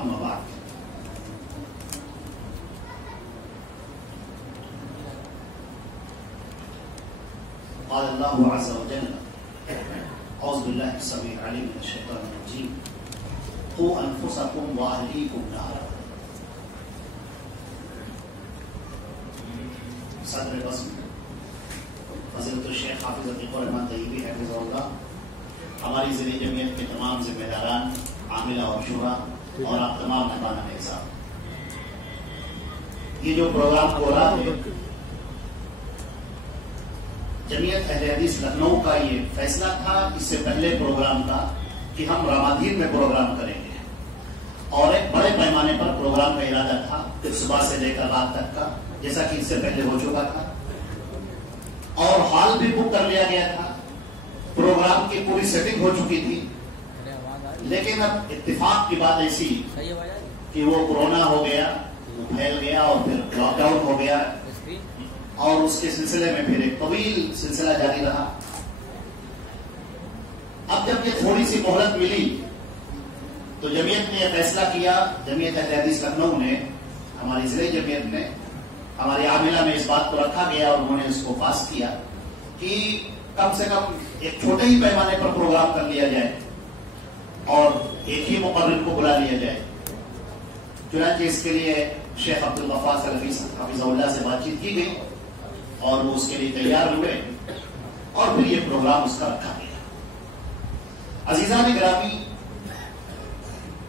أما بعد قال الله عز وجل أعوذ بالله السميع العليم من الشيطان الرجيم قوا أنفسكم وأهليكم نارا. صدر بزم فضیلت الشیخ حافظ عتیق الرحمن طیبی حفظہ اللہ، ہماری ضلع جمعیت کے تمام ذمہ داران، عاملہ اور شورا اور آپ تمام مہمانان اعزاز، یہ جو پروگرام ہو رہا ہے جمعیت اہل حدیث لکھنؤ کا یہ فیصلہ تھا اس سے پہلے پروگرام کا کہ ہم رمادین میں پروگرام کریں گے، اور ایک بڑے پیمانے پر پروگرام کا ارادہ تھا صبح سے لے کر رات تک کا، جیسا کہ اس سے پہلے ہو چکا تھا، اور ہال بھی بک کر لیا گیا تھا، پروگرام کی پوری سیٹنگ ہو چکی تھی، لیکن اب اتفاق کی بات ایسی کہ وہ کورونا ہو گیا، پھیل گیا اور پھر لاک ڈاؤن ہو گیا، اور اس کے سلسلے میں پھر ایک طویل سلسلہ جاری رہا۔ اب جب یہ تھوڑی سی مہلت ملی تو جمعیت نے یہ فیصلہ کیا، جمعیت اہل حدیث لکھنؤ نے، ہماری ضلع جمعیت نے، ہماری عاملہ میں اس بات کو رکھا گیا اور انہوں نے اس کو پاس کیا کہ کم سے کم ایک چھوٹے ہی پیمانے پر پروگرام کر لیا جائے اور ایک ہی مقرر کو بلا لیا جائے۔ چنانچہ اس کے لیے شیخ عبدالغفار سلفی حفظہ اللہ سے بات چیت کی گئی اور وہ اس کے لیے تیار ہوئے اور پھر یہ پروگرام اس کا رکھا گیا۔ عزیزان گرامی،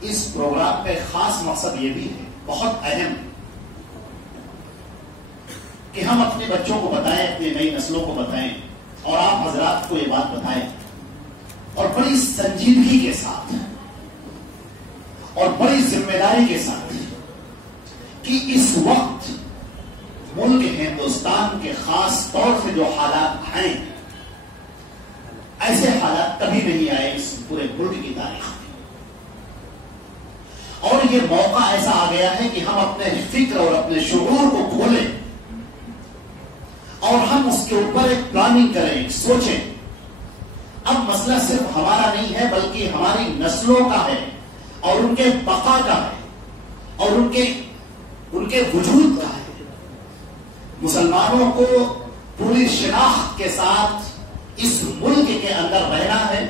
اس پروگرام کا خاص مقصد یہ بھی ہے، بہت اہم، کہ ہم اپنے بچوں کو بتائیں، اپنی نئی نسلوں کو بتائیں اور آپ حضرات کو یہ بات بتائیں، اور بڑی سنجیدگی کے ساتھ اور بڑی ذمہ داری کے ساتھ کہ اس وقت ملک ہندوستان کے خاص طور سے جو حالات ہیں، ایسے حالات کبھی نہیں آئے اس پورے ملک کی تاریخ میں، اور یہ موقع ایسا آ گیا ہے کہ ہم اپنے فکر اور اپنے شعور کو کھولیں اور ہم اس کے اوپر ایک پلاننگ کریں، سوچیں۔ اب مسئلہ صرف ہمارا نہیں ہے بلکہ ہماری نسلوں کا ہے اور ان کے بقا کا ہے اور ان کے وجود کا ہے۔ مسلمانوں کو پوری شناخت کے ساتھ اس ملک کے اندر رہنا ہے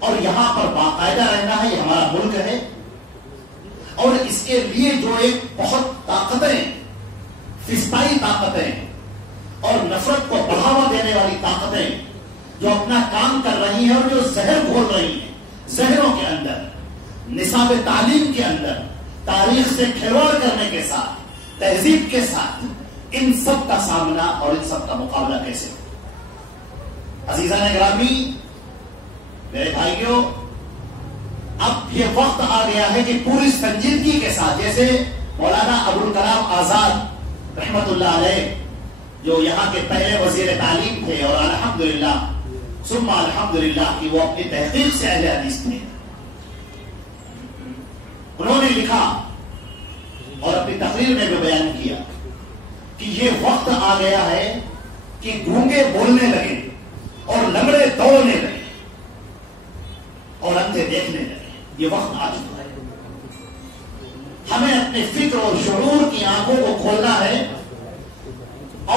اور یہاں پر باقاعدہ رہنا ہے، یہ ہمارا ملک ہے، اور اس کے لیے جو ایک بہت طاقتیں، فسطائی طاقتیں اور نفرت کو بڑھاوا دینے والی طاقتیں جو اپنا کام کر رہی ہیں اور جو زہر گھول رہی ہیں ذہنوں کے اندر، نصاب تعلیم کے اندر، تاریخ سے کھلواڑ کرنے کے ساتھ، تہذیب کے ساتھ، ان سب کا سامنا اور ان سب کا مقابلہ کیسے ہو؟ عزیزان گرامی، میرے بھائیوں، اب یہ وقت آ گیا ہے کہ پوری سنجیدگی کے ساتھ، جیسے مولانا ابوالکلام آزاد رحمت اللہ علیہ جو یہاں کے پہلے وزیر تعلیم تھے اور الحمدللہ ثم الحمدللہ کہ وہ اپنی تحقیق سے اہل حدیث تھے، انہوں نے لکھا اور اپنی تقریر میں بھی بیان کیا کہ یہ وقت آ گیا ہے کہ گونگے بولنے لگے اور لنگڑے دوڑنے لگے اور اندھے دیکھنے لگے۔ یہ وقت آ چکا ہے، ہمیں اپنے فکر اور شعور کی آنکھوں کو کھولنا ہے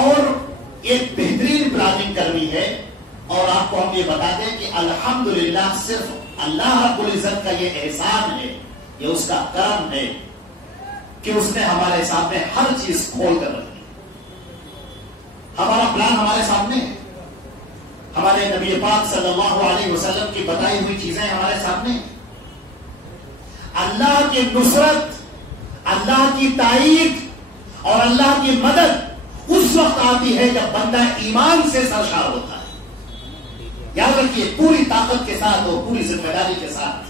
اور ایک بہترین پلاننگ کرنی ہے، اور آپ کو ہم یہ بتا دیں کہ الحمدللہ صرف اللہ رب العزت کا یہ احسان ہے، یہ اس کا کرم ہے کہ اس نے ہمارے سامنے ہر چیز کھول کر رکھی۔ ہمارا پلان ہمارے سامنے ہے، ہمارے نبی پاک صلی اللہ علیہ وسلم کی بتائی ہوئی چیزیں ہمارے سامنے ہیں۔ اللہ کی نصرت، اللہ کی تائید اور اللہ کی مدد اس وقت آتی ہے جب بندہ ایمان سے سرشار ہوتا ہے۔ یاد رکھیے، پوری طاقت کے ساتھ اور پوری ذمہ داری کے ساتھ،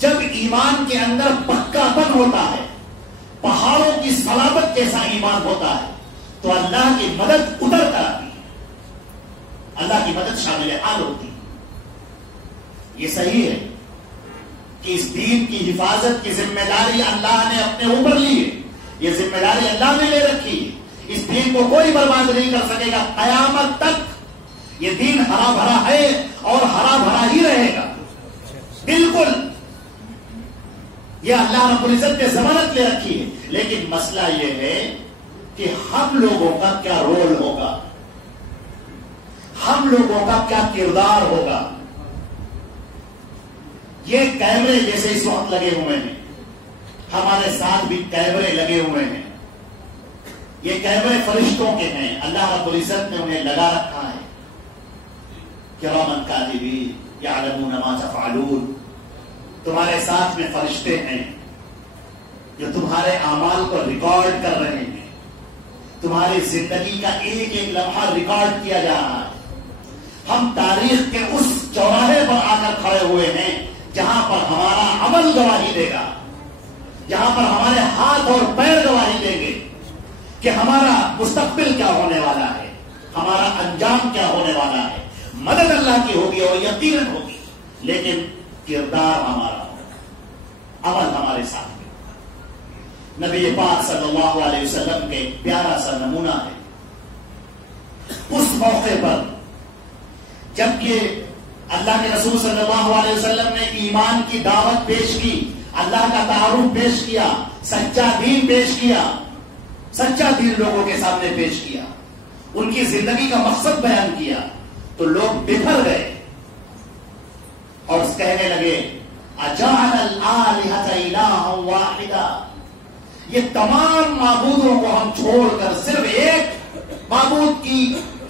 جب ایمان کے اندر پکا پن ہوتا ہے، پہاڑوں کی صلابت جیسا ایمان ہوتا ہے، تو اللہ کی مدد اتر کر آتی ہے، اللہ کی مدد شامل حال ہوتی ہے۔ یہ صحیح ہے کہ اس دین کی حفاظت کی ذمہ داری اللہ نے اپنے اوپر لی ہے، یہ ذمہ داری اللہ نے لے رکھی ہے۔ اس دین کو کوئی برباد نہیں کر سکے گا، قیامت تک یہ دین ہرا بھرا ہے اور ہرا بھرا ہی رہے گا، بالکل بالکل یہ اللہ رب العزت نے ضمانت لے رکھی ہے، لیکن مسئلہ یہ ہے کہ ہم لوگوں کا کیا رول ہوگا، ہم لوگوں کا کیا کردار ہوگا۔ یہ کیمرے جیسے اس وقت لگے ہوئے ہیں، ہمارے ساتھ بھی کیمرے لگے ہوئے ہیں، یہ کیمرے فرشتوں کے ہیں، اللہ رب العزت نے انہیں لگا رکھا ہے۔ کرامن کاتبین یعلمون ما تفعلون، تمہارے ساتھ میں فرشتے ہیں جو تمہارے اعمال کو ریکارڈ کر رہے ہیں، تمہاری زندگی کا ایک ایک لمحہ ریکارڈ کیا جا رہا ہے۔ ہم تاریخ کے اس چوراہے پر آ کر کھڑے ہوئے ہیں جہاں پر ہمارا عمل گواہی دے گا، جہاں پر ہمارے ہاتھ اور پیر گواہی دیں گے کہ ہمارا مستقبل کیا ہونے والا ہے، ہمارا انجام کیا ہونے والا ہے۔ مدد اللہ کی ہوگی اور یقیناً ہوگی، لیکن کردار ہمارا ہوگا، عمل ہمارے ساتھ میں ہوگا۔ نبی پاک صلی اللہ علیہ وسلم کے ایک پیارا سا نمونہ ہے۔ اس موقع پر جب یہ اللہ کے رسول صلی اللہ علیہ وسلم نے ایمان کی دعوت پیش کی، اللہ کا تعارف پیش کیا، سچا دین پیش کیا، سچا دین لوگوں کے سامنے پیش کیا، ان کی زندگی کا مقصد بیان کیا، تو لوگ بکھر گئے اور کہنے لگے اجعل الآلہۃ الہا واحدا، یہ تمام معبودوں کو ہم چھوڑ کر صرف ایک معبود کی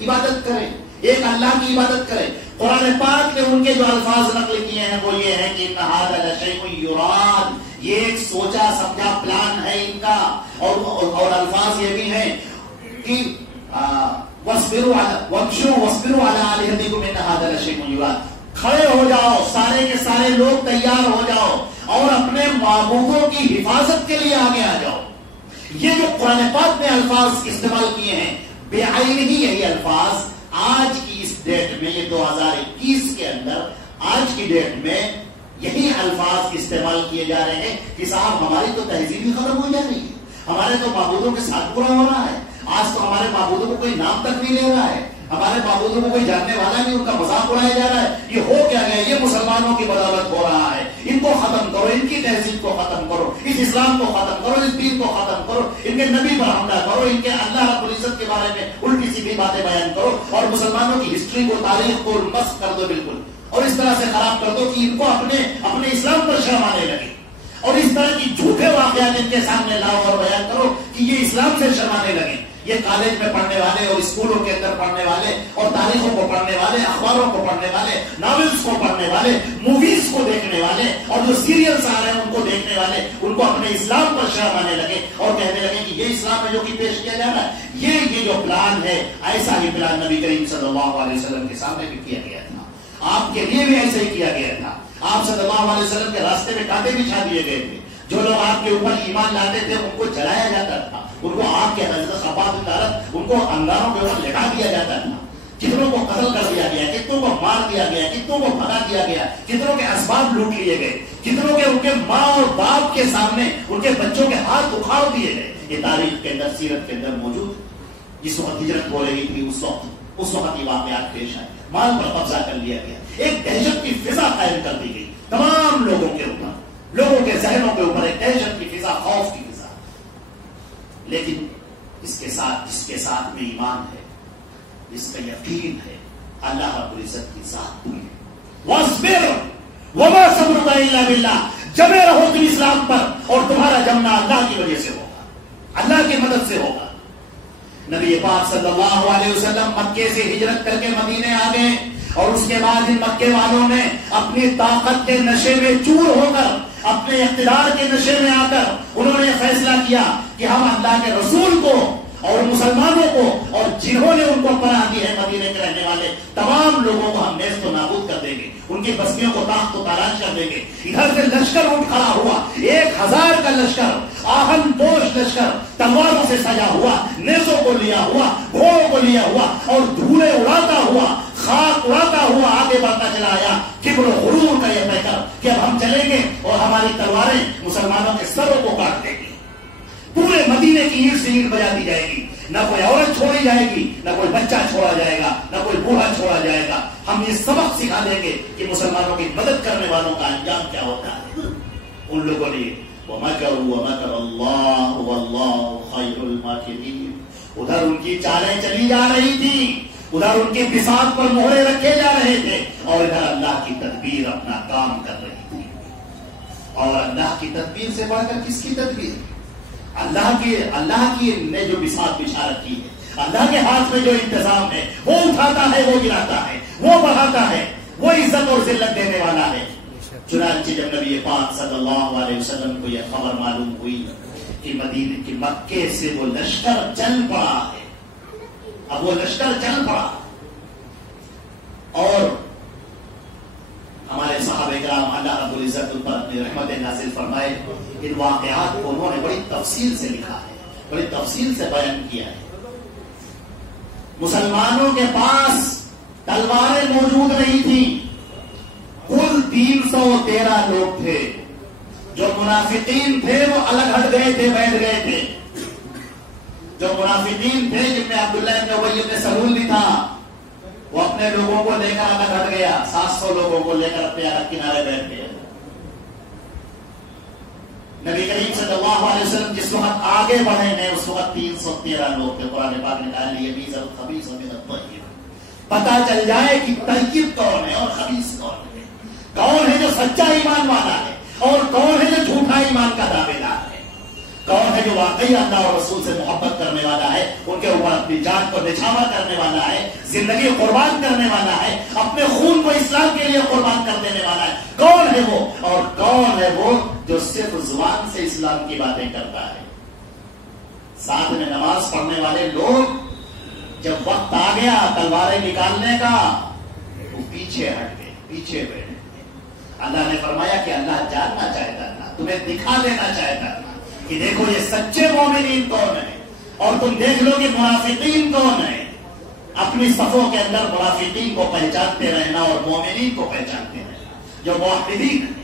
عبادت کریں، ایک اللہ کی عبادت کریں۔ قرآن پاک نے ان کے جو الفاظ نقل کیے ہیں وہ یہ ہے کہ ان ھذا لشیء یراد، یہ ایک سوچا سمجھا پلان ہے ان کا، اور الفاظ یہ بھی ہیں کہ وامشوا واصبروا علی آلہتکم ان ھذا لشیء یراد، کھڑے ہو جاؤ سارے کے سارے لوگ، تیار ہو جاؤ اور اپنے معبودوں کی حفاظت کے لیے آگے آ جاؤ۔ یہ جو قرآن پاک نے الفاظ استعمال کیے ہیں بے عین ہی یہی الفاظ آج کی اس ڈیٹ میں، یہ 2021 کے اندر آج کی ڈیٹ میں یہی الفاظ استعمال کیے جا رہے ہیں کہ صاحب ہماری تو تہذیب ہی ختم ہو جا رہی ہے، ہمارے تو معبودوں کے ساتھ برا ہو رہا ہے، آج تو ہمارے معبودوں کو کوئی نام تک نہیں لے رہا ہے، ہمارے معبودوں کو کوئی جاننے والا نہیں، ان کا مذاق اڑایا جا رہا ہے۔ یہ ہو کیا گیا؟ یہ مسلمانوں کی بدولت ہو رہا ہے، ان کو ختم کرو، ان کی تہذیب کو ختم کرو، اس اسلام کو ختم کرو، اس دین کو ختم کرو، ان کے نبی پر حملہ کرو، ان کے اللہ رب العزت کے بارے میں الٹی سیدھی باتیں بیان کرو، اور مسلمانوں کی ہسٹری کو، تاریخ کو مسخ کر دو بالکل، اور اس طرح سے خراب کر دو کہ ان کو اپنے اسلام پر شرم آنے لگے، اور اس طرح کی جھوٹے واقعات ان کے سامنے لاؤ اور بیان کرو کہ یہ اسلام سے شرمانے لگے۔ یہ کالج میں پڑھنے والے اور اسکولوں کے اندر پڑھنے والے اور تاریخوں کو پڑھنے والے، اخباروں کو پڑھنے والے، ناولز کو پڑھنے والے، موویز کو دیکھنے والے، اور جو سیریلز آ رہے ہیں ان کو دیکھنے والے، ان کو اپنے اسلام پر شرم آنے لگے اور کہنے لگے کہ یہ اسلام ہے جو کہ پیش کیا جا رہا ہے۔ یہ جو پلان ہے، ایسا ہی پلان نبی کریم صلی اللہ علیہ وسلم کے سامنے بھی کیا گیا تھا، آپ کے لیے بھی ایسا ہی کیا گیا تھا۔ آپ صلی اللہ علیہ وسلم کے راستے میں کانٹے بچھا دیے گئے تھے، جو لوگ آپ کے اوپر ایمان لاتے تھے ان کو جلایا جاتا تھا، ان کو آگ کے خبات ان کو انگاروں کے اوپر لٹا دیا جاتا تھا، کتنوں کو قتل کر دیا گیا، کتنوں کو مار دیا گیا، کتنوں کو بھگا دیا گیا، کتنوں کے اسباب لوٹ لیے گئے، کتنوں کے ان کے ماں اور باپ کے سامنے ان کے بچوں کے ہاتھ اکھاڑ دیے گئے۔ یہ تاریخ کے اندر، سیرت کے اندر موجود۔ جس وقت ہجرت ہو رہی تھی اس وقت یہ واقعات پیش آئے، مال پر قبضہ کر لیا گیا، ایک دہشت کی فضا قائم کر دی گئی تمام لوگوں کے اوپر، لوگوں کے ذہنوں کے اوپر ایک دہشت کی فضا، خوف کی فضا۔ لیکن اس کے ساتھ، جس کے ساتھ میں ایمان ہے، جس کا یقین ہے، اللہ رب العزت کی ذات پر ہے۔ وَاصْبِرْ وَمَا صَبْرُكَ إِلَّا بِاللَّهِ، جمے رہو تم اسلام پر، اور تمہارا جمنا اللہ کی وجہ سے ہوگا، اللہ کی مدد سے ہوگا۔ نبی پاک صلی اللہ علیہ وسلم مکے سے ہجرت کر کے مدینے آ گئے، اور اس کے بعد ان مکے والوں نے اپنی طاقت کے نشے میں چور ہو کر، اپنے اقتدار کے نشے میں آ کر انہوں نے فیصلہ کیا کہ ہم اللہ کے رسول کو اور مسلمانوں کو اور جنہوں نے ان کو پناہ دی ہے مدینے کے رہنے والے تمام لوگوں کو ہم نیست و نابود کر دیں گے، ان کی بستیوں کو تاخت و تاراج کر دیں گے۔ ادھر سے لشکر اٹھ کھڑا ہوا، 1000 کا لشکر، آہن پوش لشکر، تلواروں سے سجا ہوا، نیزوں کو لیا ہوا، گھوڑوں کو لیا ہوا، اور دھولے اڑاتا ہوا، خاک اڑاتا ہوا آگے بڑھتا چلا آیا، کبر و غرور کا یہ پیکر کہ اب ہم چلیں گے اور ہماری تلواریں مسلمانوں کے سروں کو کاٹ دیں گی، پورے مدینے کی اینٹ سے اینٹ بجا دی جائے گی۔ نہ کوئی عورت چھوڑی جائے گی، نہ کوئی بچہ چھوڑا جائے گا، نہ کوئی بوڑھا چھوڑا جائے گا. ہم یہ سبق سکھا دیں گے کہ مسلمانوں کی مدد کرنے والوں کا انجام کیا ہوتا ہے. ان لوگوں نے وَمَكَرُوا وَمَكَرَ اللَّهُ وَاللَّهُ خَيْرُ الْمَاكِرِينَ، ادھر ان کی چالیں چلی جا رہی تھی، ادھر ان کی بساط پر مہرے رکھے جا رہے تھے، اور ادھر اللہ کی تدبیر اپنا کام کر رہی تھی. اور اللہ کی تدبیر سے بڑھ کر کس کی تدبیر؟ اللہ کی نے جو بساط بچھا رکھی ہے، اللہ کے ہاتھ میں جو انتظام ہے، وہ اٹھاتا ہے، وہ گراتا ہے، وہ بڑھاتا ہے، وہ عزت اور ذلت دینے والا ہے. چنانچہ جب نبی پاک صلی اللہ علیہ وسلم کو یہ خبر معلوم ہوئی کہ مدینے کے مکے سے وہ لشکر چل پڑا ہے، اب وہ لشکر چل پڑا، اور ہمارے صحابہ کرام اللہ رب العزت ان پر اپنی رحمت نازل فرمائے، ان واقعات کو انہوں نے بڑی تفصیل سے لکھا ہے، بڑی تفصیل سے بیان کیا ہے. مسلمانوں کے پاس تلواریں موجود نہیں تھیں، کل 313 لوگ تھے. جو منافقین تھے وہ الگ ہٹ گئے تھے، بیٹھ گئے تھے. جو منافقین تھے جن میں عبداللہ ابن ابی ابن سلول بھی تھا، وہ اپنے لوگوں کو لے کر الگ ہٹ گیا، 700 لوگوں کو لے کر اپنے الگ کنارے بیٹھ گیا. نبی کریم صلی اللہ علیہ وسلم جس وقت آگے بڑھے ہیں اس وقت 313 لوگ تھے. قرآن پاک نے کہا لیمیز الخبیث من الطیب، پتہ چل جائے کہ طیب کون ہے اور خبیث کون ہے، کون ہے جو سچا ایمان والا ہے اور کون ہے جو جھوٹا ایمان کا دعوے دار ہے، کون ہے جو واقعی اللہ اور رسول سے محبت کرنے والا ہے، ان کے اوپر اپنی جان کو نچھاور کرنے والا ہے، زندگی قربان کرنے والا ہے، اپنے خون کو اسلام کے لیے قربان کر دینے والا ہے. کون ہے وہ؟ اور کون ہے وہ جو صرف زبان سے اسلام کی باتیں کرتا ہے. ساتھ میں نماز پڑھنے والے لوگ جب وقت آ گیا تلواریں نکالنے کا وہ پیچھے ہٹ گئے، پیچھے بیٹھ گئے. اللہ نے فرمایا کہ اللہ جاننا چاہتا تھا، تمہیں دکھا دینا چاہتا تھا کہ دیکھو یہ سچے مومنین کون ہیں، اور تم دیکھ لو کہ منافقین کون ہیں. اپنی صفوں کے اندر منافقین کو پہچانتے رہنا اور مومنین کو پہچانتے رہنا. جو موحدین ہیں،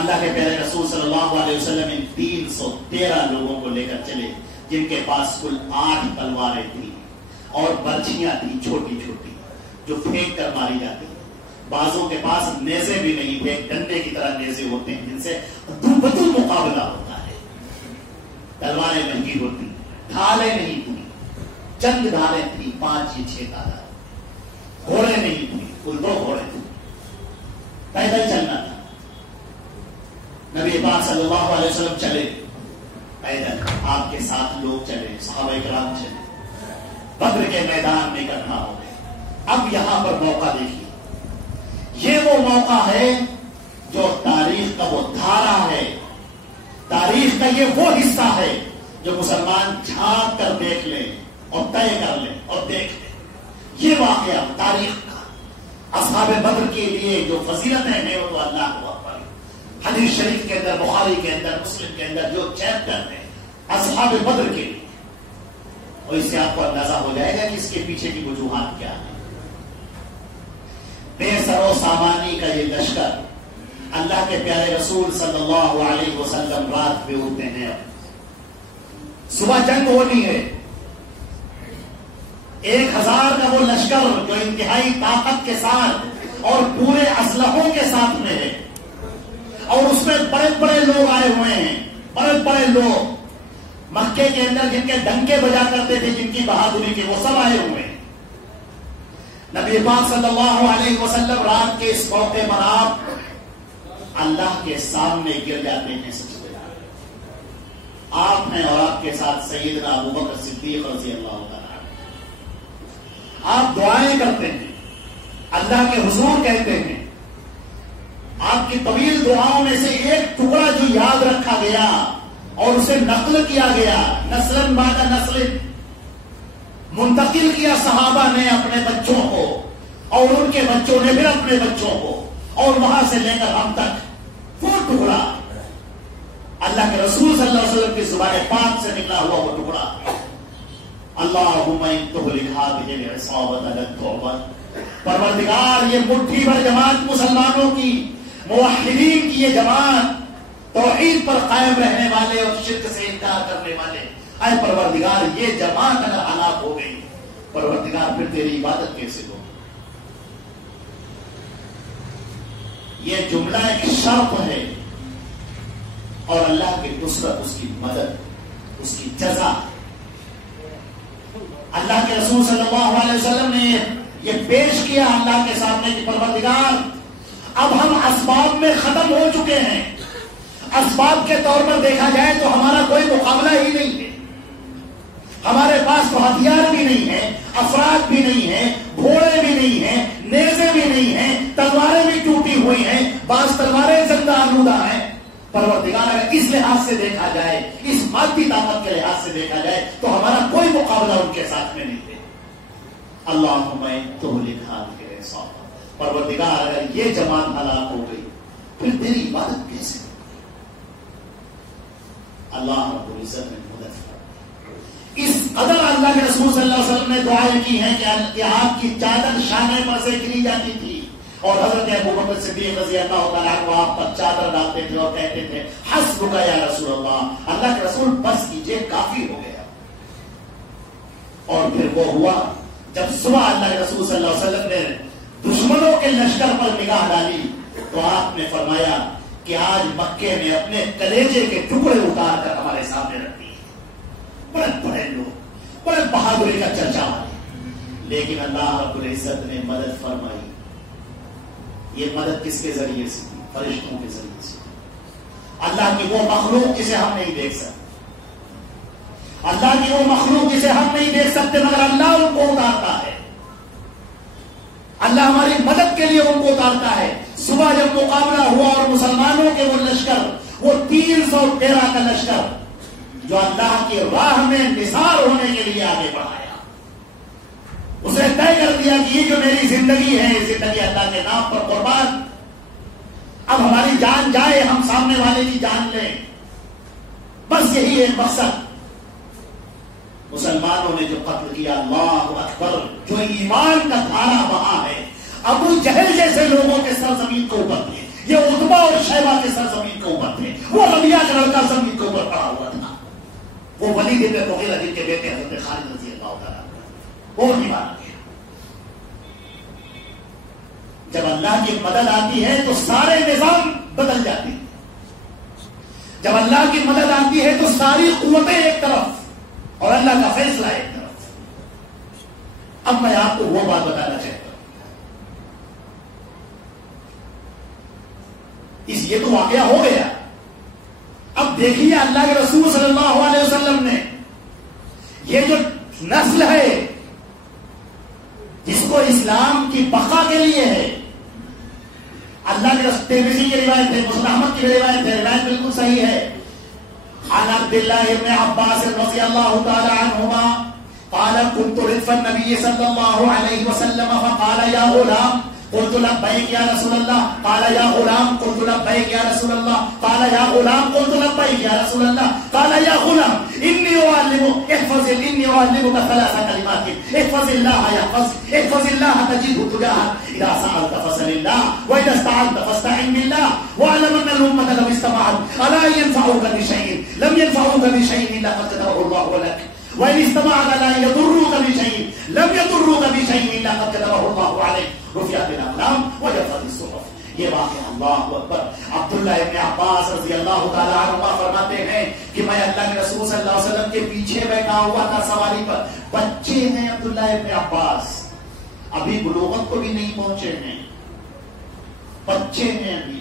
اللہ کے پیارے رسول صلی اللہ علیہ وسلم ان 313 لوگوں کو لے کر چلے جن کے پاس کل 8 تلواریں تھیں اور برچھیاں تھیں چھوٹی چھوٹی جو پھینک کر ماری جاتی. بعضوں کے پاس نیزے بھی نہیں تھے، ڈنڈے کی طرح نیزے ہوتے ہیں جن سے دو بدو مقابلہ ہوتا ہے. تلواریں مہنگی ہوتی، ڈھالیں نہیں تھی، چند ڈھالیں تھی، 5 یا 6 تعداد. گھوڑے نہیں تھے، کل 2 گھوڑے تھے، پیدل چلنا تھا. نبی پاک صلی اللہ علیہ وسلم چلے پیدل، آپ کے ساتھ لوگ چلے، صحابہ کرام چلے، بدر کے میدان میں اکٹھا ہو گئے. اب یہاں پر موقع دیکھیے، یہ وہ موقع ہے جو تاریخ کا وہ دھارا ہے، تاریخ کا یہ وہ حصہ ہے جو مسلمان جھانک کر دیکھ لیں اور طے کر لیں اور دیکھ لیں. یہ واقعہ تاریخ کا اصحاب بدر کے لیے جو فضیلتیں ہیں وہ تو اللہ کو اکبر. حدیث شریف کے اندر، بخاری کے اندر، مسلم کے اندر جو چیپٹر ہیں اصحاب بدر کے لیے، اور اس سے آپ کو اندازہ ہو جائے گا کہ اس کے پیچھے کی وجوہات کیا ہیں. بے سر و سامانی کا یہ لشکر، اللہ کے پیارے رسول صلی اللہ علیہ وسلم رات پہ اٹھتے ہیں، صبح جنگ ہونی ہے. 1000 کا وہ لشکر جو انتہائی طاقت کے ساتھ اور پورے اسلحوں کے ساتھ میں ہے، اور اس میں بڑے بڑے لوگ آئے ہوئے ہیں، بڑے بڑے لوگ مکے کے اندر جن کے ڈنکے بجا کرتے تھے، جن کی بہادری کے، وہ سب آئے ہوئے ہیں. نبی پاک صلی اللہ علیہ وسلم رات کے اس موقع پر آپ اللہ کے سامنے گر جاتے ہیں. سجدے آپ ہیں اور آپ کے ساتھ سیدنا ابوبکر صدیق رضی اللہ تعالیٰ. آپ دعائیں کرتے ہیں، اللہ کے حضور کہتے ہیں. آپ کی طویل دعاؤں میں سے ایک ٹکڑا جو یاد رکھا گیا اور اسے نقل کیا گیا، نسل بعد نسل منتقل کیا صحابہ نے اپنے بچوں کو، اور ان کے بچوں نے پھر اپنے بچوں کو، اور وہاں سے لے کر ہم تک وہ ٹکڑا اللہ کے رسول صلی اللہ علیہ وسلم کی زبان پاک سے نکلا ہوا وہ ٹکڑا، اللہم ان تہلک ہذہ العصابۃ لن تعبد. پروردگار یہ مٹھی بھر جماعت مسلمانوں کی، موحدین کی یہ جماعت، توحید پر قائم رہنے والے اور شرک سے انکار کرنے والے، اے پروردگار یہ جماعت اگر ہلاک ہو گئی، پروردگار پھر تیری عبادت کیسے ہو؟ یہ جملہ ایک شرط ہے، اور اللہ کی نصرت، اس کی مدد، اس کی جزا۔ اللہ کے رسول صلی اللہ علیہ وسلم نے یہ پیش کیا اللہ کے سامنے کہ پروردگار اب ہم اسباب میں ختم ہو چکے ہیں، اسباب کے طور پر دیکھا جائے تو ہمارا کوئی مقابلہ ہی نہیں ہے، ہمارے پاس تو ہتھیار بھی نہیں ہے، افراد بھی نہیں ہے، گھوڑے بھی نہیں ہیں، نیزے بھی نہیں ہیں، تلواریں بھی ٹوٹی ہوئی ہیں، بعض تلواریں زندہ آلودہ ہیں۔ پروردگار اگر اس لحاظ سے دیکھا جائے، اس مادی طاقت کے لحاظ سے دیکھا جائے تو ہمارا کوئی مقابلہ ان کے ساتھ میں نہیں ہے۔ اللہم تہلک ہذہ العصابہ، پروردگار اگر یہ جماعت ہلاک ہو گئی پھر تیری عبادت کیسے؟ اللہ رب العزت نے مدد فرمائی۔ اس قدر اللہ کے رسول صلی اللہ علیہ وسلم نے دعائیں کی ہیں کہ آپ کی چادر شانے پر سے گری جاتی تھی، اور حضرت ابو بکر صدیق رضی اللہ تعالیٰ عنہ آپ پر چادر ڈالتے تھے اور کہتے تھے حسبک یا رسول اللہ، اللہ کے رسول بس کیجئے، کافی ہو گیا۔ اور پھر وہ ہوا جب صبح اللہ کے رسول صلی اللہ علیہ وسلم نے دشمنوں کے لشکر پر نگاہ ڈالی تو آپ نے فرمایا کہ آج مکے میں اپنے کلیجے کے ٹکڑے اتار کر ہمارے سامنے رکھ دیے، بڑے بڑے لوگ، بڑے بہادری کا چرچا والے، لیکن اللہ رب العزت نے مدد فرمائی۔ یہ مدد کس کے ذریعے سے تھی؟ فرشتوں کے ذریعے سے۔ اللہ کی وہ مخلوق جسے ہم نہیں دیکھ سکتے، اللہ کی وہ مخلوق جسے ہم نہیں دیکھ سکتے مگر اللہ ان کو اتارتا ہے، اللہ ہماری مدد کے لیے ان کو اتارتا ہے۔ صبح جب مقابلہ ہوا اور مسلمانوں کے وہ لشکر، وہ 313 کا لشکر جو اللہ کی راہ میں نثار ہونے کے لیے آگے بڑھایا، اسے طے کر دیا کہ یہ جو میری زندگی ہے، یہ زندگی اللہ کے نام پر قربان، اب ہماری جان جائے ہم سامنے والے کی جان لیں، بس یہی ایک مقصد۔ مسلمانوں نے جو قتل کیا، اللہ اکبر، جو ایمان کا دھارا بہا ہے، ابو جہل جیسے لوگوں کے سر زمین کے اوپر تھے، یہ عتبہ اور شیبہ کے سر زمین کے اوپر تھے، وہ ربیعہ کا لڑکا زمین کے اوپر پڑا ہوا تھا، وہ ولید بن مغیرہ جن کے بیٹے حضرت خالد رضی اللہ تعالیٰ وہ نہیں مانا گیا۔ جب اللہ کی مدد آتی ہے تو سارے نظام بدل جاتے ہیں، جب اللہ کی مدد آتی ہے تو ساری قوتیں ایک طرف اور اللہ کا فیصلہ ایک طرف۔ اب میں آپ کو وہ بات بتانا چاہتا ہوں، یہ تو واقعہ ہو گیا، اب دیکھیے اللہ کے رسول صلی اللہ علیہ وسلم نے یہ جو نسل ہے جس کو اسلام کی بقا کے لیے ہے، اللہ کے رسول ترمذی کی روایت ہے، مسلم احمد کی روایت ہے، روایت بالکل صحیح ہے، عن عبد الله بن عباس رضي الله تعالى عنهما قال كنت ردف النبي صلى الله عليه وسلم فقال يا غلام قلت لبيك يا رسول الله قال يا غلام قلت لبيك يا رسول الله قال يا غلام قلت لبيك يا رسول الله قال يا غلام إني أعلمك ثلاث كلمات احفظ الله يحفظك احفظ الله تجده تجاهك إذا سألت فاسأل الله وإذا استعنت فاستعن بالله واعلم أن الأمة لو اجتمعت ألا ينفعوك بشيء لم ينفعوك بشيء إلا قد كتبه الله لك وإن استمعت لا يضروك بشيء لم يضروك بشيء إلا قد كتبه الله عليك رفعت الأقلام وجفت الصحف۔ یہ واقعہ اللہ اکبر، عبداللہ ابن عباس رضی اللہ تعالی عنہ فرماتے ہیں کہ میں اللہ کے رسول صلی اللہ علیہ وسلم کے پیچھے بیٹھا ہوا تھا سواری پر، بچے ہیں عبداللہ ابن عباس، ابھی بلوغت کو بھی نہیں پہنچے ہیں، بچے ہیں ابھی،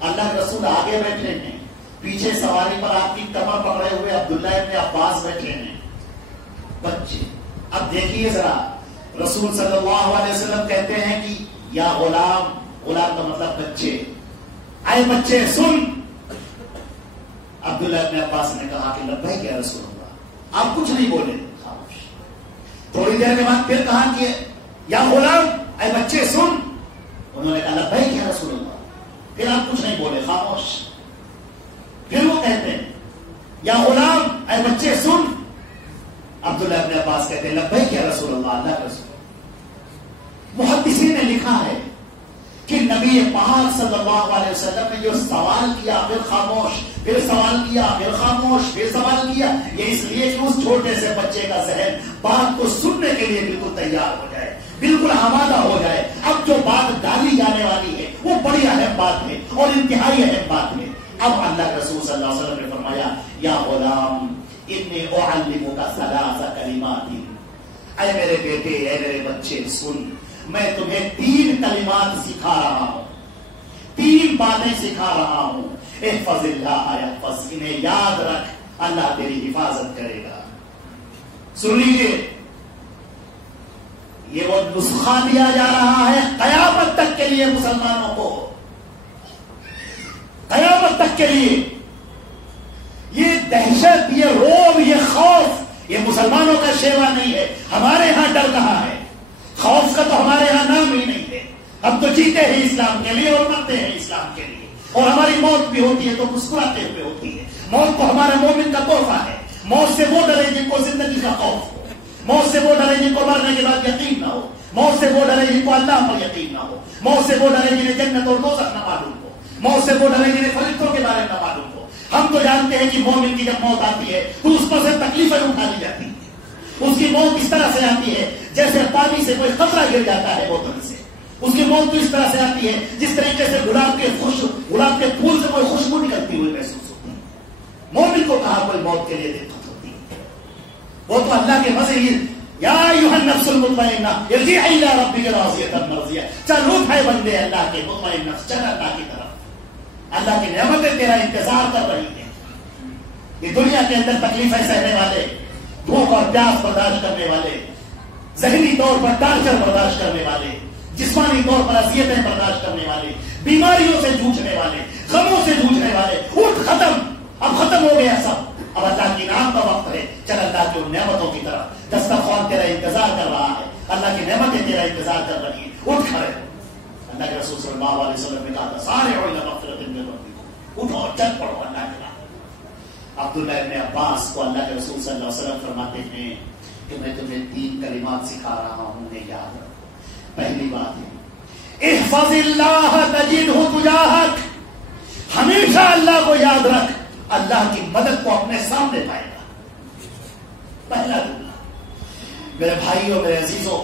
اللہ کے رسول آگے بیٹھے ہیں، پیچھے سواری پر آپ کی کمر پکڑے ہوئے عبداللہ ابن عباس بیٹھے ہیں، بچے۔ اب دیکھیے ذرا، رسول صلی اللہ علیہ وسلم کہتے ہیں کہ یا غلام، غلام کا مطلب بچے، اے بچے سن۔ عبداللہ ابن عباس نے کہا کہ لبیک یا رسول اللہ، آپ کچھ نہیں بولے، خاموش۔ تھوڑی دیر کے بعد پھر کہا کہ یا غلام، اے بچے سن، انہوں نے کہا لبیک یا رسول اللہ، پھر آپ کچھ نہیں بولے، خاموش۔ پھر وہ کہتے ہیں یا غلام، اے بچے سن، عبداللہ ابن عباس کہتے ہیں لبیک یا رسول اللہ، اللہ کے رسول۔ محدثین نے لکھا ہے کہ نبی نبی پاک صلی اللہ علیہ وسلم نے جو سوال کیا پھر خاموش، پھر سوال کیا پھر خاموش، پھر سوال کیا، یہ اس لیے کہ اس چھوٹے سے بچے کا ذہن بات کو سننے کے لیے بالکل تیار ہو جائے، بالکل آمادہ ہو جائے۔ اب جو بات ڈالی جانے والی ہے وہ بڑی اہم بات ہے اور انتہائی اہم بات ہے۔ اب اللہ کے رسول صلی اللہ علیہ وسلم نے فرمایا یا غلام انی اعلمک ثلاث کلمات، اے میرے بیٹے، اے میرے بچے سن، میں تمہیں 3 کلمات سکھا رہا ہوں، 3 باتیں سکھا رہا ہوں۔ احفظ اللہ یحفظ، انہیں یاد رکھ، اللہ تیری حفاظت کرے گا۔ سن لیجیے، یہ وہ نسخہ دیا جا رہا ہے قیامت تک کے لیے مسلمانوں کو، قیامت تک کے لیے۔ یہ دہشت، یہ رعب، یہ خوف، یہ مسلمانوں کا شیوا نہیں ہے۔ ہمارے ہاں ڈر کہاں ہے؟ خوف کا تو ہمارے ہاں نام ہی نہیں ہے۔ ہم تو جیتے ہیں اسلام کے لیے اور مرتے ہیں اسلام کے لیے، اور ہماری موت بھی ہوتی ہے تو مسکراتے ہوئے ہوتی ہے۔ موت تو ہمارے مومن کا تحفہ ہے۔ موت سے وہ ڈرے جن کو زندگی کا خوف ہو، موت سے وہ ڈرے جن کو مرنے کے بعد یقین نہ ہو، موت سے وہ ڈرے جن کو اللہ پر یقین نہ ہو، موت سے وہ ڈرے جنہیں جنت اور دوزخ نہ معلوم ہو، موت سے وہ ڈرے جنہیں فرشتوں کے بارے میں نہ معلوم ہو۔ ہم تو جانتے ہیں کہ مومن کی جب موت آتی ہے تو اس پر سے تکلیفیں اٹھا لی جاتی ہیں۔ اس کی موت اس طرح سے آتی ہے جیسے پانی سے کوئی قطرہ گر جاتا ہے بوتل سے۔ اس کی موت تو اس طرح سے آتی ہے جس طریقے سے گلاب کے پھول سے کوئی خوشبو نکلتی ہوئی محسوس ہوتی ہے۔ مومن کو کہا کوئی موت کے لیے دقت ہوتی ہے؟ وہ تو اللہ کے مزے ہی یا ایھا النفس المطمئنہ ارجعی الی ربک راضیۃ مرضیہ، چل اٹھ ہے بندے اللہ کے مطمئن نفس، چل اللہ کی طرف۔ اللہ کی نعمتیں تیرا انتظار کر رہی ہیں۔ یہ دنیا کے اندر تکلیفیں سہنے والے، بھوک اور پیاس برداشت کرنے والے، ذہنی طور پر ٹارچر برداشت کرنے والے، جسمانی طور پر اذیتیں برداشت کرنے والے، بیماریوں سے جوجھنے والے، غموں سے جوجھنے والے، اٹھ ختم، اب ختم ہو گیا سب، اب اللہ کی نام کا وقت ہے، چل اللہ کی ان نعمتوں کی طرف۔ دسترخوان تیرا انتظار کر رہا ہے، اللہ کی نعمتیں تیرا انتظار کر رہی ہیں، اٹھ کھڑے ہو۔ اللہ کے رسول صلی اللہ علیہ وسلم نے کہا تھا سارعوا الی مغفرۃ من ربکم، اٹھو اور چل پڑو اللہ کے نام۔ عبداللہ ابن عباس کو اللہ کے رسول صلی اللہ علیہ وسلم فرماتے ہیں کہ میں تمہیں 3 کلمات سکھا رہا ہوں، انہیں یاد رکھو۔ پہلی بات ہے احفظ اللہ تجدہ تجاہک، ہمیشہ اللہ کو یاد رکھ، اللہ کی مدد کو اپنے سامنے پائے گا۔ پہلا جملہ۔ میرے بھائیوں، میرے عزیزوں،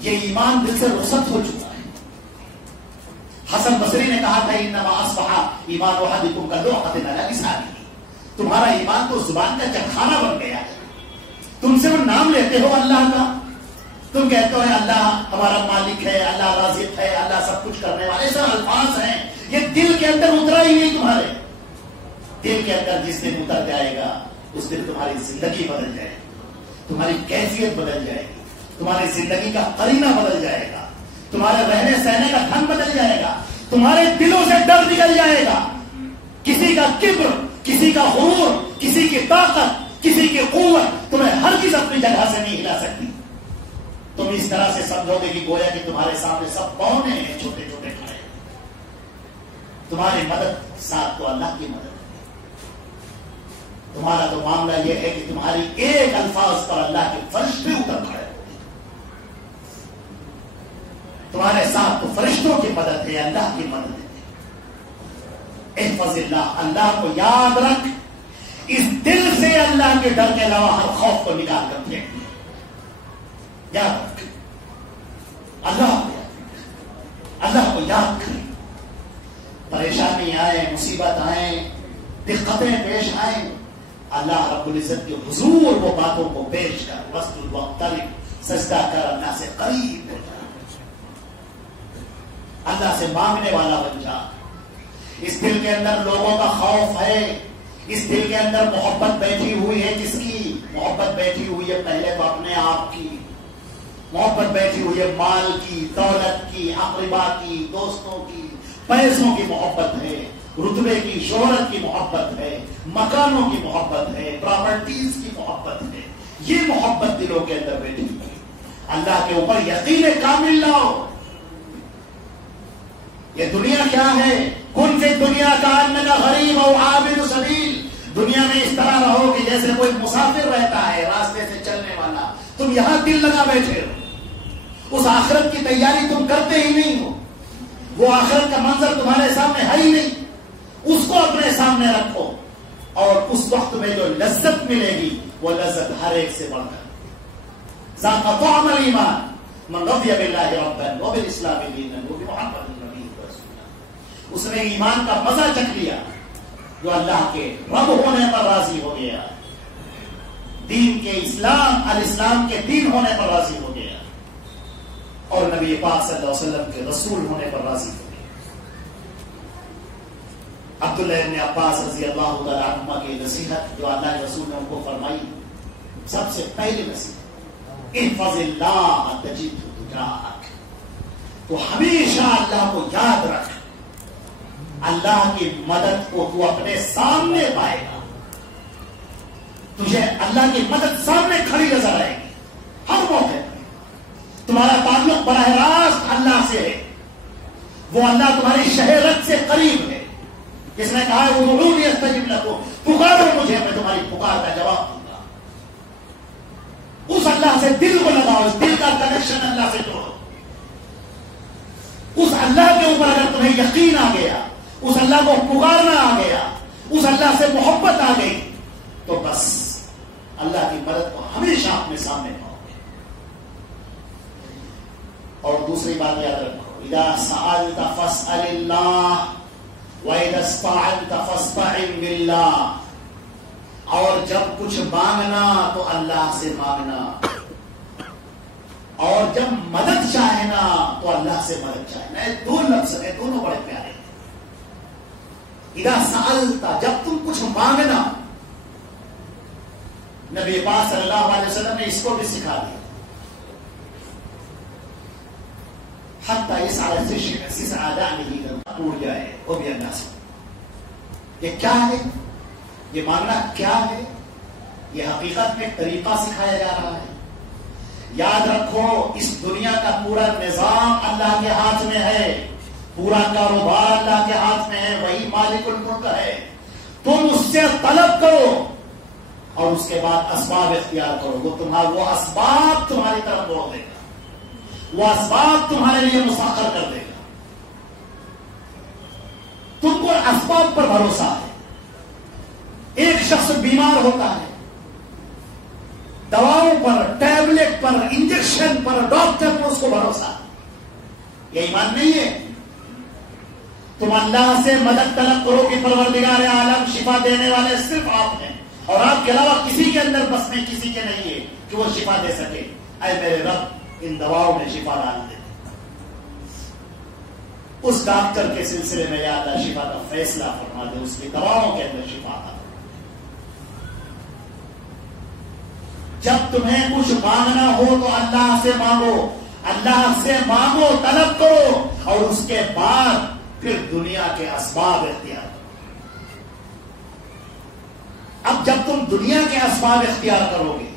یہ ایمان دل سے رخصت ہو چکا ہے۔ حسن بصری نے کہا تھا انما اصبح ایمان احدکم کلوحۃ علی لسانہ، تمہارا ایمان تو زبان کا چرخانہ بن گیا ہے۔ تم سے وہ نام لیتے ہو اللہ کا، تم کہتے ہو اللہ ہمارا مالک ہے، اللہ رازق ہے، اللہ سب کچھ کرنے والے، سب الفاظ ہیں، یہ دل کے اندر اترا ہی نہیں تمہارے۔ دل کے اندر جس دن اتر جائے گا اس دن تمہاری زندگی بدل جائے گی، تمہاری کیفیت بدل جائے گی، تمہاری زندگی کا قرینہ بدل جائے گا، تمہارے رہنے سہنے کا ڈھنگ بدل جائے گا، تمہارے دلوں سے ڈر نکل جائے گا۔ کسی کا کبر، کسی کا غرور، کسی کی طاقت، کسی کی قوت تمہیں ہرگز اپنی جگہ سے نہیں ہلا سکتی۔ تم اس طرح سے سمجھو گے کہ گویا کہ تمہارے سامنے سب پونے ہیں، چھوٹے چھوٹے کھڑے، تمہاری مدد ساتھ تو اللہ کی مدد ہے۔ تمہارا تو معاملہ یہ ہے کہ تمہاری ایک الفاظ پر اللہ کے فرشتے اتر کھڑے ہوتے ہیں، تمہارے ساتھ تو فرشتوں کی مدد ہے، اللہ کی مدد ہے۔ احفظ اللہ، اللہ کو یاد رکھ، اس دل سے اللہ کے ڈر کے علاوہ ہر خوف کو نکال کر پھینک دے، یاد رکھ، اللہ کو یاد رکھ، اللہ کو یاد کرے۔ پریشانی آئے، مصیبت آئے، دقتیں پیش آئیں، اللہ رب العزت کے حضور وہ باتوں کو پیش کر، واسجد واقترب، سجدہ کر، اللہ سے قریب ہو جا، اللہ سے مانگنے والا بن جا۔ اس دل کے اندر لوگوں کا خوف ہے، اس دل کے اندر محبت بیٹھی ہوئی ہے، کس کی محبت بیٹھی ہوئی ہے؟ پہلے تو اپنے آپ کی محبت بیٹھی ہوئی ہے، مال کی، دولت کی، اقربا کی، دوستوں کی، پیسوں کی محبت ہے، رتبے کی، شہرت کی محبت ہے، مکانوں کی محبت ہے، پراپرٹیز کی محبت ہے، یہ محبت دلوں کے اندر بیٹھی ہوئی ہے۔ اللہ کے اوپر یقین کامل لاؤ۔ یہ دنیا کیا ہے؟ کن فی دنیا کا انک غریب او عابر سبیل، دنیا میں اس طرح رہو کہ جیسے کوئی مسافر رہتا ہے، راستے سے چلنے والا، تم یہاں دل لگا بیٹھے ہو، اس آخرت کی تیاری تم کرتے ہی نہیں ہو۔ وہ آخرت کا منظر تمہارے سامنے ہے ہی نہیں، اس کو اپنے سامنے رکھو، اور اس وقت میں جو لذت ملے گی وہ لذت ہر ایک سے بڑھ کر ذاق طعم الایمان من رضی باللہ ربا وبالاسلام دینا وبمحمد نبی رسول اللہ، اس نے ایمان کا مزہ چکھ لیا جو اللہ کے رب ہونے پر راضی ہو گیا، دین کے اسلام الاسلام کے دین ہونے پر راضی ہو گیا، اور نبی پاک صلی اللہ علیہ وسلم کے رسول ہونے پر راضی ہو گیا۔ عبداللہ ابن عباس رضی اللہ تعالیٰ عنہما کی نصیحت جو اللہ کے رسول نے ان کو فرمائی، سب سے پہلی نصیحت احفظ اللہ تجدہ تجاہک، تو ہمیشہ اللہ کو یاد رکھ، اللہ کی مدد کو تو اپنے سامنے پائے گا، تجھے اللہ کی مدد سامنے کھڑی نظر آئے گی ہر موقع پر، تمہارا تعلق براہ راست اللہ سے ہے، وہ اللہ تمہاری شہرت سے قریب ہے، جس نے کہا ہے ادعونی استجب لکم، پکارو مجھے میں تمہاری پکار کا جواب دوں گا۔ اس اللہ سے دل کو لگاؤ، اس دل کا کنیکشن اللہ سے جوڑو، اس اللہ کے اوپر اگر تمہیں یقین آ گیا، اس اللہ کو پکارنا آ گیا، اس اللہ سے محبت آ گئی، تو بس اللہ کی مدد کو ہمیشہ اپنے سامنے پاؤ گے۔ اور دوسری بات یاد رکھو، اذا سألت فاسأل اللہ وَإِذَا اسْتَعَنْتَ فَاسْتَعِنْ بِاللَّهِ، اور جب کچھ مانگنا تو اللہ سے مانگنا، اور جب مدد چاہنا تو اللہ سے مدد چاہنا، یہ دو لفظ ہیں، دونوں بڑے پیارے ہیں۔ اذا سألت، جب تم کچھ مانگنا، نبی پاک صلی اللہ علیہ وسلم نے اس کو بھی سکھا دیا، حتی یسعى السسع دعنه ٹوٹ جائے وہ بھی اللہ سے۔ یہ کیا ہے؟ یہ مانگنا کیا ہے؟ یہ حقیقت میں ایک طریقہ سکھایا جا رہا ہے۔ یاد رکھو، اس دنیا کا پورا نظام اللہ کے ہاتھ میں ہے، پورا کاروبار اللہ کے ہاتھ میں ہے، وہی مالک الملک ہے، تم اس سے طلب کرو اور اس کے بعد اسباب اختیار کرو، وہ اسباب تمہاری طرف موڑ دے گا، وہ اسباب تمہارے لیے مسخر کر دے گا۔ تم کو اسباب پر بھروسہ ہے، ایک شخص بیمار ہوتا ہے، دواؤں پر، ٹیبلٹ پر، انجیکشن پر، ڈاکٹر پر اس کو بھروسہ ہے، یہ ایمان نہیں ہے۔ تم اللہ سے مدد طلب کرو کہ پروردگار عالم شفا دینے والے صرف آپ ہیں، اور آپ کے علاوہ کسی کے اندر بس میں کسی کے نہیں ہے کہ وہ شفا دے سکے، اے میرے رب ان دواؤں میں شفا ڈال دے۔ اس ڈاکٹر کے سلسلے میں یا اللہ شفا کا فیصلہ فرما دے، اس کی دواؤں کے اندر شفا آتا۔ جب تمہیں کچھ مانگنا ہو تو اللہ سے مانگو، اللہ سے مانگو، طلب کرو، اور اس کے بعد پھر دنیا کے اسباب اختیار کرو۔ اب جب تم دنیا کے اسباب اختیار کرو گے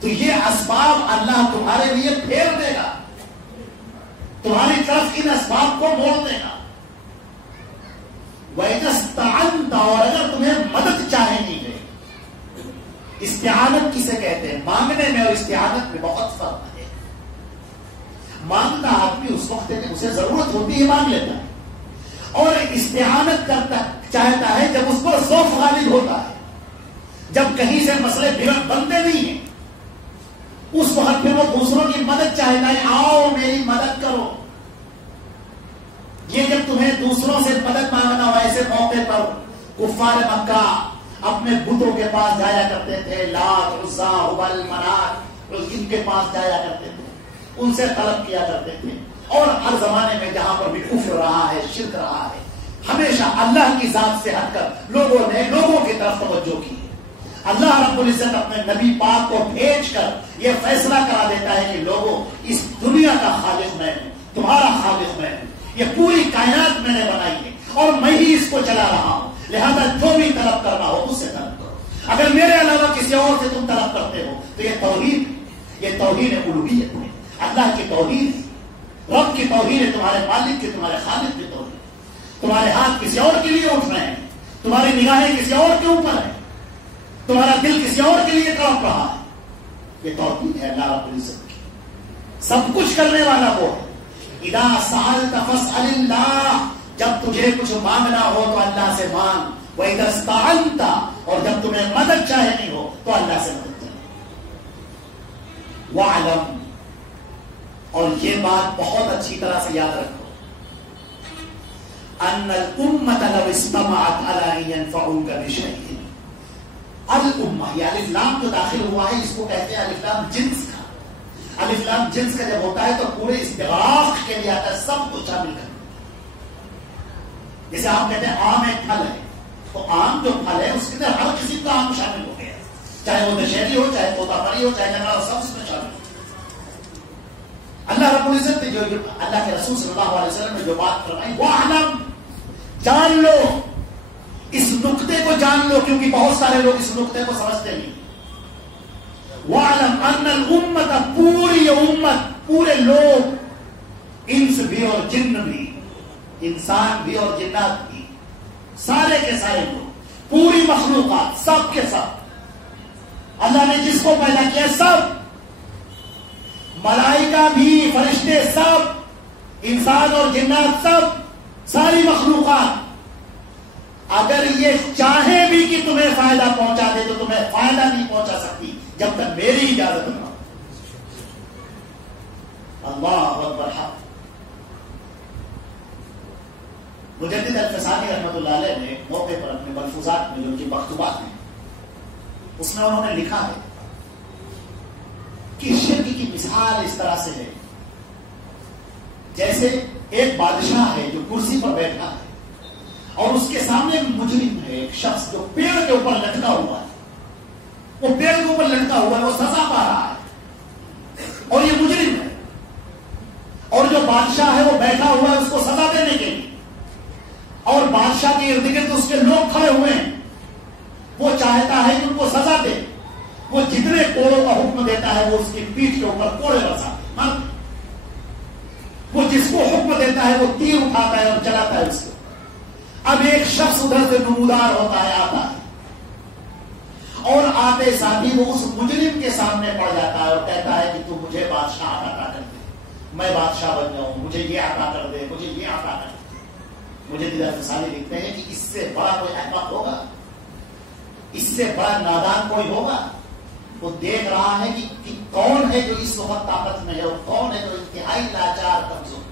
تو یہ اسباب اللہ تمہارے لیے پھیر دے گا، تمہاری طرف ان اسباب کو موڑ دے گا۔ وَإِذَا اسْتَعَنْتَ، اور اگر تمہیں مدد چاہیے ہے، استعانت کسے کہتے ہیں؟ مانگنے میں اور استعانت میں بہت فرق ہے۔ مانگتا آدمی اس وقت ہے کہ اسے ضرورت ہوتی ہے مانگ لیتا ہے، اور استعانت کرتا چاہتا ہے جب اس پر ذوق غالب ہوتا ہے، جب کہیں سے مسئلے بنتے نہیں ہیں، اس وقت پھر وہ دوسروں کی مدد چاہتا ہے، آؤ میری مدد کرو۔ یہ جب تمہیں دوسروں سے مدد مانگنا ہو، ایسے موقع پر کفار مکہ اپنے بتوں کے پاس جایا کرتے تھے، لات، عزا، ہبل، منات، ان کے پاس جایا کرتے تھے، ان سے طلب کیا کرتے تھے۔ اور ہر زمانے میں جہاں پر بھی کفر رہا ہے، شرک رہا ہے، ہمیشہ اللہ کی ذات سے ہٹ کر لوگوں نے لوگوں کی طرف توجہ کی ہے۔ اللہ رب العزت اپنے نبی پاک کو بھیج کر یہ فیصلہ کرا دیتا ہے کہ لوگوں، اس دنیا کا خالق میں ہوں، تمہارا خالق میں ہوں، یہ پوری کائنات میں نے بنائی ہے اور میں ہی اس کو چلا رہا ہوں، لہذا جو بھی طلب کرنا ہو اس سے طلب کرو۔ اگر میرے علاوہ کسی اور سے تم طلب کرتے ہو تو یہ توحید، یہ توحید الوہیت ہے، اللہ کی توحید، رب کی توحید ہے، تمہارے مالک کی، تمہارے خالق کی توحید۔ تمہارے ہاتھ کسی اور کے لیے اٹھ رہے ہیں، تمہاری نگاہیں کسی اور کے اوپر ہیں، تمہارا دل کسی اور کے لیے تڑپ رہا ہے، یہ توحید ہے اللہ رب العزت کی۔ سب کچھ کرنے والا وہ ہے، اذا سألت فاسأل اللہ، جب تجھے کچھ مانگنا ہو تو اللہ سے مانگ، وَإِذَا اسْتَعَنْتَ، اور جب تمہیں مدد چاہنی ہو تو اللہ سے مدد چاہیے۔ وَاعْلَمْ، اور یہ بات بہت اچھی طرح سے یاد رکھو، أَنَّ الْأُمَّةَ لَوْ اسْتَمَعَتْ عَلَىٰ أَن يَنْفَعُوكَ بِشَيْءٍ، الامہ، یہ الف لام جو داخل ہوا ہے اس کو کہتے ہیں الف لام جنس کا۔ الف لام جنس کا جب ہوتا ہے تو پورے استغراق کے لیے آتا ہے، سب کو شامل کرنا۔ جیسے آپ کہتے ہیں آم ایک پھل ہے، تو آم جو پھل ہے اس کے اندر ہر قسم کا آم شامل ہو گیا، چاہے وہ دشہری ہو، چاہے طوطا پری ہو، چاہے جنگلا ہو، سب اس میں شامل ہو۔ اللہ رب العزت نے جو اللہ کے رسول صلی اللہ علیہ وسلم نے جو بات فرمائی، وَاعْلَمْ، جان لو، اس نقطے کو جان لو، کیونکہ بہت سارے لوگ اس نقطے کو سمجھتے نہیں۔ وَاعْلَمْ أَنَّ الْأُمَّةَ، پوری امت، پورے لوگ، انس بھی اور جن بھی، انسان بھی اور جنات بھی، سارے کے سارے لوگ، پوری مخلوقات، سب کے سب، اللہ نے جس کو پیدا کیا سب، ملائکہ بھی، فرشتے سب، انسان اور جنات سب، ساری مخلوقات، اگر یہ چاہے بھی کہ تمہیں فائدہ پہنچا دے تو تمہیں فائدہ نہیں پہنچا سکتی جب تک میری اجازت نہ ہو۔ اللہ اکبر حق۔ مجدد الفسانی رحمۃ اللہ علیہ نے موقع پر اپنے ملفوظات میں جو ان کی مکتوبات ہیں اس میں انہوں نے لکھا ہے کہ شرک کی مثال اس طرح سے ہے جیسے ایک بادشاہ ہے جو کرسی پر بیٹھا ہے اور اس کے سامنے ایک مجرم ہے، ایک شخص جو پیڑ کے اوپر لٹکا ہوا ہے، وہ پیڑ کے اوپر لٹکا ہوا ہے، وہ سزا پا رہا ہے اور یہ مجرم ہے، اور جو بادشاہ ہے وہ بیٹھا ہوا ہے اس کو سزا دینے کے لیے، اور بادشاہ کے ارد گرد اس کے لوگ کھڑے ہوئے ہیں، وہ چاہتا ہے کہ ان کو سزا دے، وہ جتنے کوڑوں کا حکم دیتا ہے وہ اس کی پیٹھ کے اوپر کوڑے برساتے، وہ جس کو حکم دیتا ہے وہ تیر اٹھاتا ہے اور چلاتا ہے اس کو۔ اب ایک شخص ادھر سے نمودار ہوتا ہے، آتا ہے، اور آتے ساتھ ہی وہ اس مجرم کے سامنے پڑ جاتا ہے اور کہتا ہے کہ تو مجھے بادشاہ عطا کر دے، میں بادشاہ بن جاؤں، مجھے یہ عطا کر دے، مجھے یہ عطا کر دے۔ مجھے دیدار فسانی لکھتے ہیں کہ اس سے بڑا کوئی احمق ہوگا، اس سے بڑا نادان کوئی ہوگا؟ وہ دیکھ رہا ہے کہ کون ہے جو اس وقت طاقت میں ہے اور کون ہے جو انتہائی لاچار کمزور۔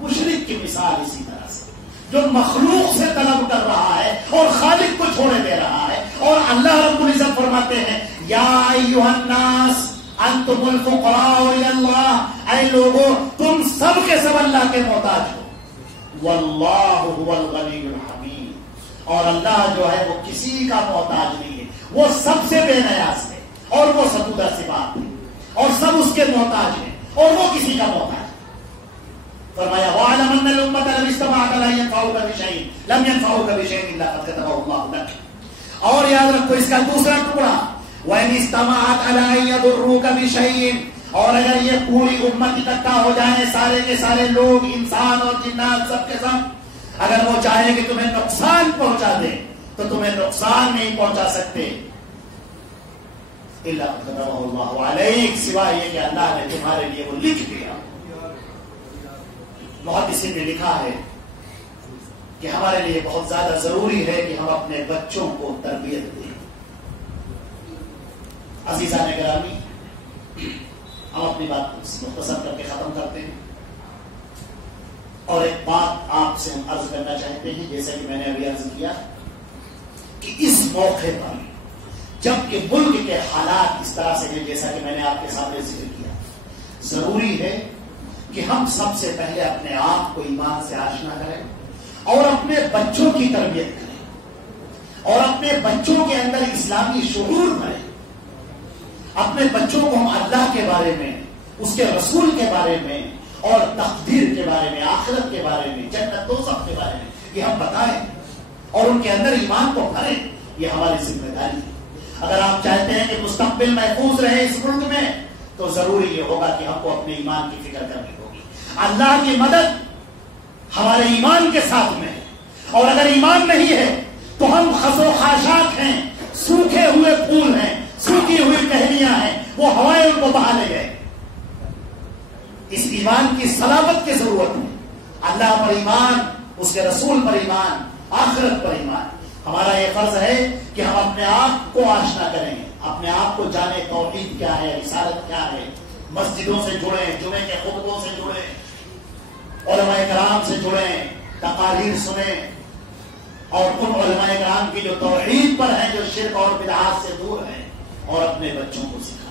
مشرک کی مثال اسی طرح سے، جو مخلوق سے طلب کر رہا ہے اور خالق کو چھوڑے دے رہا ہے، اور اللہ رب العزت فرماتے ہیں یا ایھا الناس انتم الفقراء الی اللہ، اے لوگوں تم سب کے سب اللہ کے محتاج ہو، واللہ هو الغنی الحمید، اور اللہ جو ہے وہ کسی کا محتاج نہیں ہے، وہ سب سے بے نیاز ہے اور وہ ستودہ صفات ہے اور سب اس کے محتاج ہیں اور وہ کسی کا محتاج ہے۔ فرمایا وَاعْلَمْ أَنَّ الْأُمَّةَ لَوْ اجْتَمَعَتْ عَلَىٰ أَن يَنفَعُوكَ بِشَيْءٍ لَمْ يَنفَعُوكَ بِشَيْءٍ إِلَّا قَدْ كَتَبَهُ اللَّهُ لَكَ، اور یاد رکھو اس کا دوسرا ٹکڑا، وَإِنِ اجْتَمَعَتْ عَلَىٰ أَن يَضُرُّوكَ بِشَيْءٍ، اور اگر یہ پوری امت اکٹھا ہو جائیں، سارے کے سارے لوگ، انسان اور جنات سب کے سب، اگر وہ چاہیں کہ تمہیں نقصان پہنچا دے تو تمہیں نقصان نہیں پہنچا سکتے، الا كتبه الله عليك، سوائے یہ کہ اللہ نے تمہارے لیے وہ لکھ دیا۔ محدثین نے لکھا ہے کہ ہمارے لیے بہت زیادہ ضروری ہے کہ ہم اپنے بچوں کو تربیت دیں۔ عزیزان گرامی، ہم اپنی بات مختصر کر کے ختم کرتے ہیں، اور ایک بات آپ سے ہم عرض کرنا چاہتے ہیں، جیسا کہ میں نے ابھی عرض کیا کہ اس موقع پر جب کہ ملک کے حالات اس طرح سے ہیں جیسا کہ میں نے آپ کے سامنے ذکر کیا، ضروری ہے کہ ہم سب سے پہلے اپنے آپ کو ایمان سے آشنا کریں اور اپنے بچوں کی تربیت کریں اور اپنے بچوں کے اندر اسلامی شعور بھریں، اپنے بچوں کو ہم اللہ کے بارے میں، اس کے رسول کے بارے میں اور تقدیر کے بارے میں، آخرت کے بارے میں، جنت دوزخ کے بارے میں یہ ہم بتائیں اور ان کے اندر ایمان کو بھریں، یہ ہماری ذمہ داری ہے۔ اگر آپ چاہتے ہیں کہ مستقبل محفوظ رہے اس ملک میں تو ضروری یہ ہوگا کہ ہم کو اپنے ایمان کی فکر کرنی ہوگی۔ اللہ کی مدد ہمارے ایمان کے ساتھ میں ہے، اور اگر ایمان نہیں ہے تو ہم خس و خاشاک ہیں، سوکھے ہوئے پھول ہیں، سوکھی ہوئی ٹہنیاں ہیں، وہ ہوائیں ان کو بہا لے گئے۔ اس ایمان کی سلامت کی ضرورت ہے. اللہ پر ایمان، اس کے رسول پر ایمان، آخرت پر ایمان. ہمارا یہ فرض ہے کہ ہم اپنے آپ کو آشنا کریں، اپنے آپ کو جانے توحید کیا ہے، رسالت کیا ہے. مسجدوں سے جڑیں، جمعے کے خطبوں سے جڑیں، علماء کرام سے جڑیں، تقاریر سنیں، اور ان علماء کرام کی جو توحید پر ہیں، جو شرک اور بدعات سے دور ہیں، اور اپنے بچوں کو سکھائیں.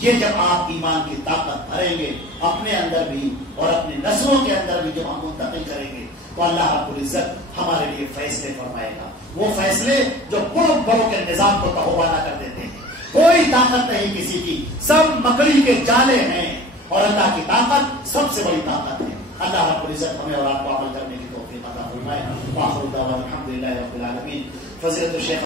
یہ جب آپ ایمان کی طاقت بھریں گے اپنے اندر بھی اور اپنی نسلوں کے اندر بھی جب ہم منتقل کریں گے تو اللہ رب العزت ہمارے لیے فیصلے فرمائے گا. وہ فیصلے جو بڑوں کے نظام کو تہوانہ کر دیتے ہیں. کوئی طاقت نہیں کسی کی، سب مکڑی کے جالے ہیں، اور اللہ کی طاقت سب سے بڑی طاقت ہے. اللہ رب العزت ہمیں اور آپ کو عمل کرنے کی توفیق عطا فرمائے. وآخر دعوانا الحمدللہ رب العالمین. فضیلت الشیخ